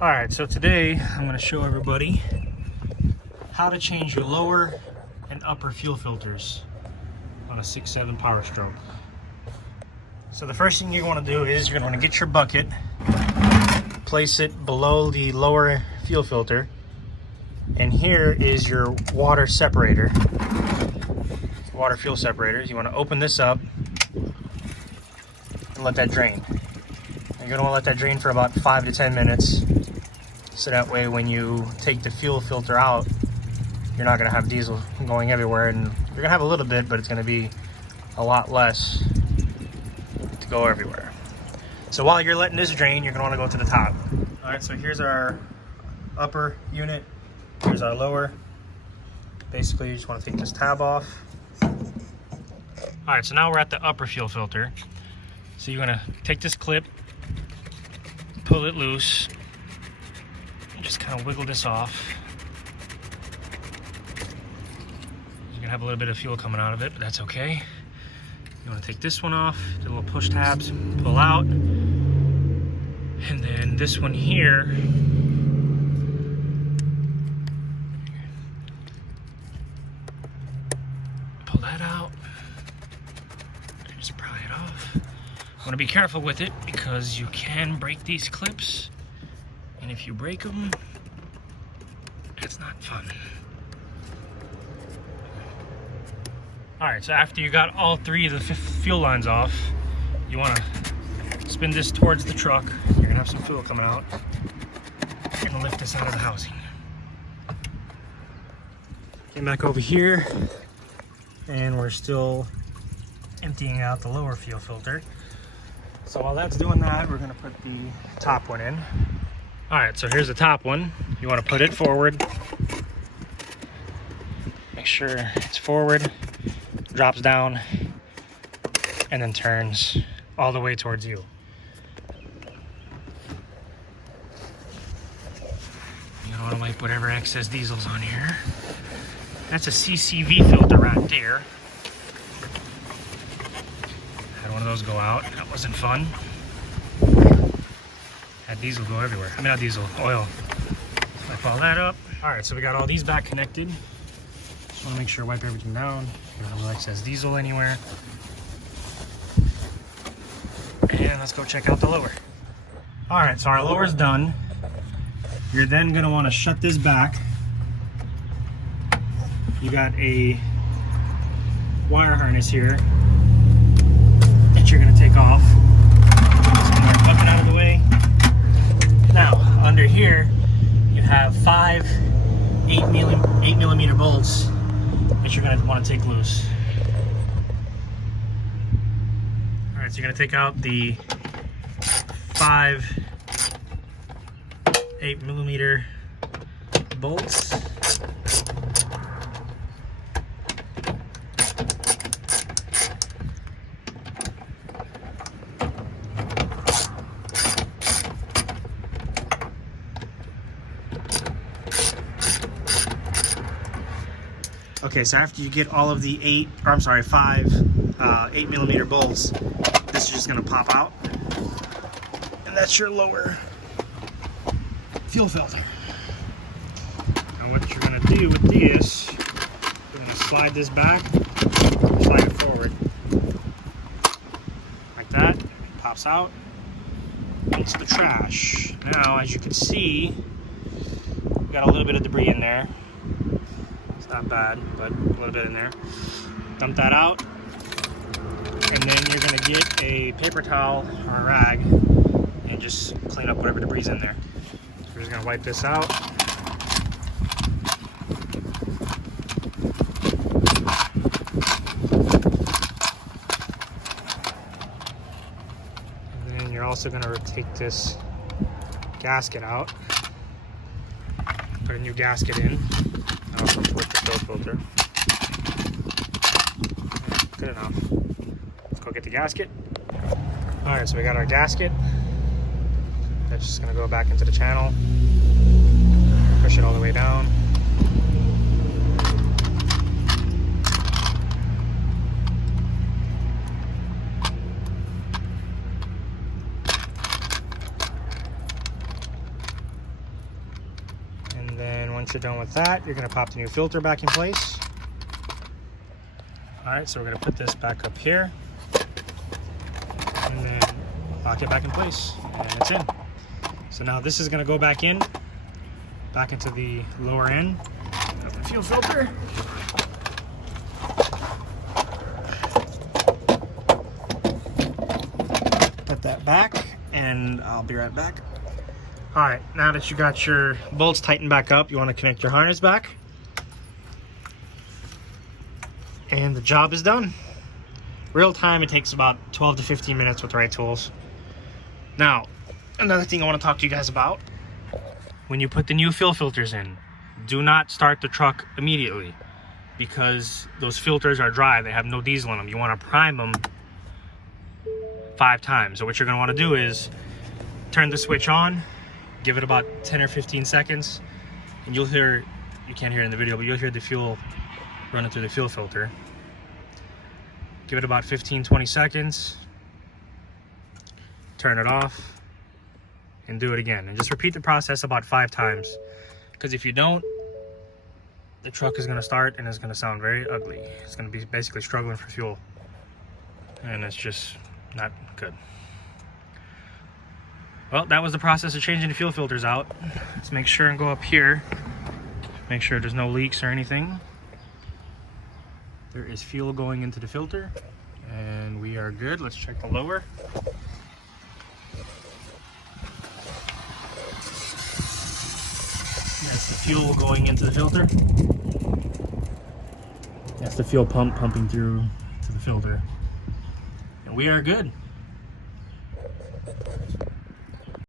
Alright, so today I'm going to show everybody how to change your lower and upper fuel filters on a 6.7 powerstroke. So the first thing you're going to do is you're going to get your bucket, place it below the lower fuel filter, and here is your water separator, water fuel separator. You want to open this up and let that drain. You're going to want to let that drain for about 5 to 10 minutes. So that way when you take the fuel filter out, you're not going to have diesel going everywhere, and you're going to have a little bit, but it's going to be a lot less to go everywhere. So while you're letting this drain, you're going to want to go to the top. Alright, so here's our upper unit, here's our lower. Basically, you just want to take this tab off. Alright, so now we're at the upper fuel filter. So you're going to take this clip, pull it loose, just kind of wiggle this off. You're gonna have a little bit of fuel coming out of it, but that's okay. You want to take this one off, the little push tabs, pull out, and then this one here, pull that out, just pry it off. I want to be careful with it because you can break these clips. And if you break them, it's not fun. Alright, so after you got all three of the fuel lines off, you want to spin this towards the truck. You're going to have some fuel coming out. You're going to lift this out of the housing. Get back over here, and we're still emptying out the lower fuel filter. So while that's doing that, we're going to put the top one in. Alright, so here's the top one. You want to put it forward. Make sure it's forward, drops down, and then turns all the way towards you. You don't want to wipe whatever excess diesel's on here. That's a CCV filter right there. Had one of those go out. That wasn't fun. Had diesel go everywhere. I mean, not diesel, oil. Wipe all that up. All right, so we got all these back connected. Just want to make sure wipe everything down. You don't have no excess diesel anywhere. And let's go check out the lower. All right, so our lower's done. You're then gonna want to shut this back. You got a wire harness here that you're gonna take off. Just gonna our bucket out of the way. Now, under here, you have 5 8mm bolts that you're going to want to take loose. Alright, so you're going to take out the 5 8mm bolts. Okay, so after you get all of the 5 8mm bolts, this is just going to pop out, and that's your lower fuel filter. And what you're going to do with this, you're going to slide this back, slide it forward, like that. It pops out into the trash. Now, as you can see, we got a little bit of debris in there. Not bad, but a little bit in there. Dump that out, and then you're going to get a paper towel or a rag and just clean up whatever debris is in there. So we're just going to wipe this out. And then you're also going to take this gasket out, put a new gasket in. Also with the fuel filter. Good enough. Let's go get the gasket. Alright, so we got our gasket. That's just going to go back into the channel. Push it all the way down. once you're done with that, you're going to pop the new filter back in place. All right, so we're going to put this back up here and then lock it back in place, and it's in. So now this is going to go back into the lower end of the fuel filter. Put that back, and I'll be right back. All right, now that you got your bolts tightened back up, you want to connect your harness back. And the job is done. Real time, it takes about 12 to 15 minutes with the right tools. Now, another thing I want to talk to you guys about. When you put the new fuel filters in, do not start the truck immediately because those filters are dry. They have no diesel in them. You want to prime them 5 times. So what you're going to want to do is turn the switch on, give it about 10 or 15 seconds, and you'll hear, you can't hear it in the video, but you'll hear the fuel running through the fuel filter. Give it about 15-20 seconds, turn it off, and do it again. And just repeat the process about 5 times, because if you don't, the truck is going to start and it's going to sound very ugly. It's going to be basically struggling for fuel, and it's just not good. Well, that was the process of changing the fuel filters out. Let's make sure and go up here, make sure there's no leaks or anything. There is fuel going into the filter, and we are good. Let's check the lower. That's the fuel going into the filter. That's the fuel pump pumping through to the filter. And we are good.